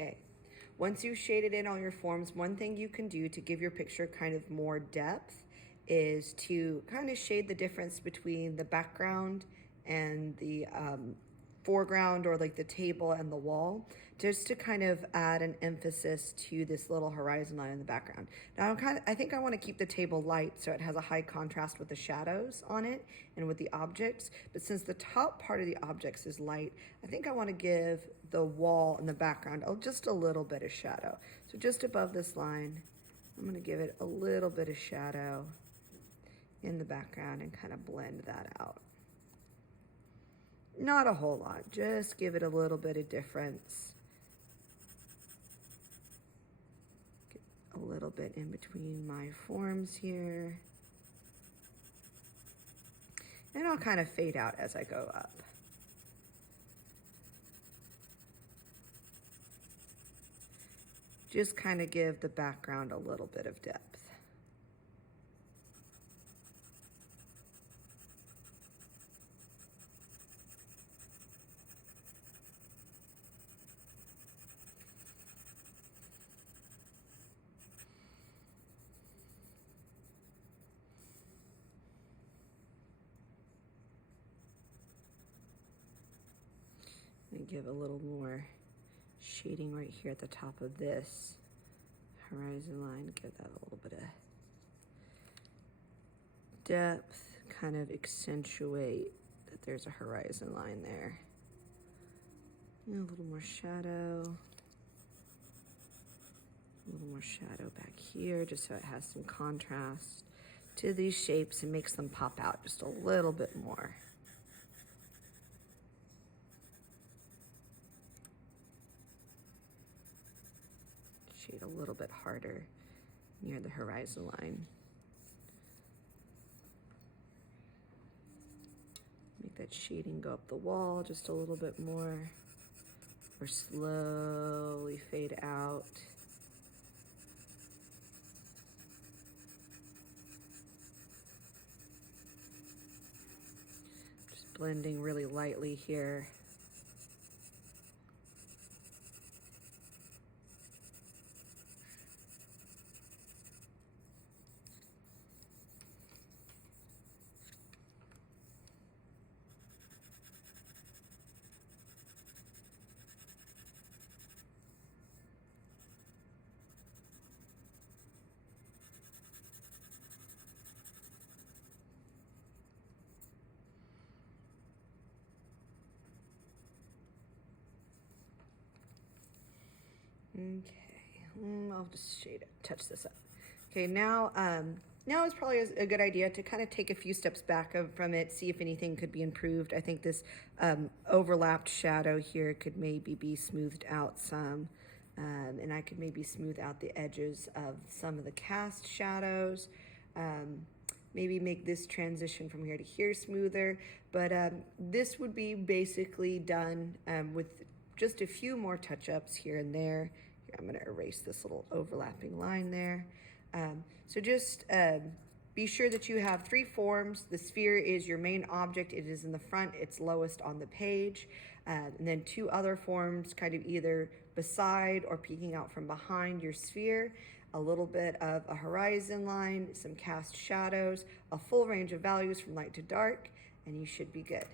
Okay. Once you've shaded in all your forms, one thing you can do to give your picture kind of more depth is to kind of shade the difference between the background and the foreground, or like the table and the wall, just to kind of add an emphasis to this little horizon line in the background. Now I think I want to keep the table light so it has a high contrast with the shadows on it and with the objects, but since the top part of the objects is light, I think I want to give the wall in the background just a little bit of shadow. So just above this line, I'm going to give it a little bit of shadow in the background and kind of blend that out. Not a whole lot, just give it a little bit of difference. Get a little bit in between my forms here. And I'll kind of fade out as I go up. Just kind of give the background a little bit of depth. And give a little more shading right here at the top of this horizon line. Give that a little bit of depth, kind of accentuate that there's a horizon line there. And a little more shadow. A little more shadow back here, just so it has some contrast to these shapes and makes them pop out just a little bit more. Shade a little bit harder near the horizon line. Make that shading go up the wall just a little bit more, or slowly fade out. Just blending really lightly here. Okay, I'll just touch this up. Okay, now is probably a good idea to kind of take a few steps back from it, see if anything could be improved. I think this overlapped shadow here could maybe be smoothed out some, and I could maybe smooth out the edges of some of the cast shadows. Maybe make this transition from here to here smoother, but this would be basically done with just a few more touch-ups here and there. Here, I'm going to erase this little overlapping line there. So just be sure that you have 3 forms. The sphere is your main object. It is in the front. It's lowest on the page. And then 2 other forms kind of either beside or peeking out from behind your sphere. A little bit of a horizon line, some cast shadows, a full range of values from light to dark, and you should be good.